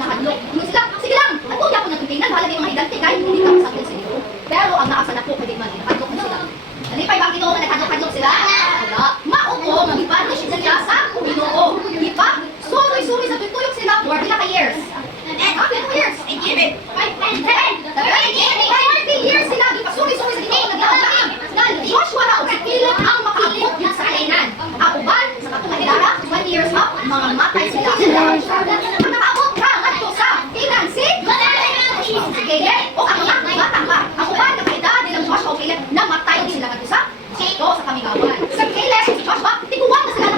na hadlok. Ingon sila, sige lang, at kung yapon na tutingan, bahala kayo mga higante, kahit hindi ka masakyan sa iyo. Pero ang naasa na po, pwede man, hadlok na sila. Nalipay bang Ginoo nga naghadlok-hadlok sila? Wala. Maupo, mag-ibanish sila sa Ginoo. Di ba? Suroy-suroy sa tuyok sila for pila ka years. Ah, pila ka years? 8 years. 40 years sila, di ba? Suroy-suroy sa Ginoo. Naglalang. Joshua na o si Caleb ang makaabot yun sa kainan. Ang uban, sa katong kanila, 20 years up, mga matay sila. Ang nakaabot ka, ngadto sa Canaan, si Caleb. O ang mga batang ba? Ang uban, nakaedad nilang Joshua o Caleb, namatay sila ngadto sa Sito sa kamigawan. Sa Caleb, si Joshua, tiguan na sila